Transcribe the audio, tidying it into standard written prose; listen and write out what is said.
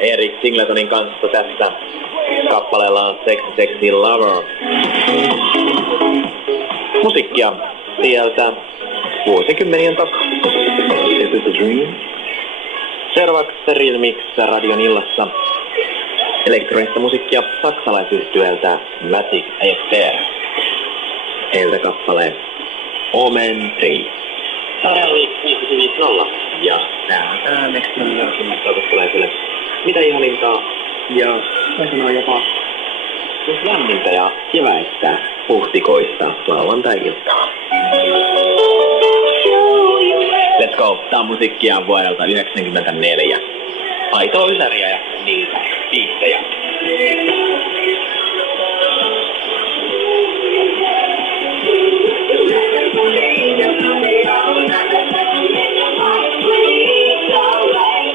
Erik Singletonin kanssa tässä. Kappaleella on Sexy Lover. Musiikkia sieltä vuosikymmenien takaa. Is it a dream? Seuraavaksi Remix Radion illassa. Elektronista musiikkia saksalaisyhtyöltä Matic AFR. Heiltä kappale Omen 3. Sarjali 550. Ja täältä Next Generation tulee kyllä mitä ihanintaa ja mä sanon jopa lämmintä ja keväistä puhtikoista lauantai-iltaa. Let's go! Tää on musiikkia vuodelta 1994. Aitoa ysäriä ja niitä biittejä.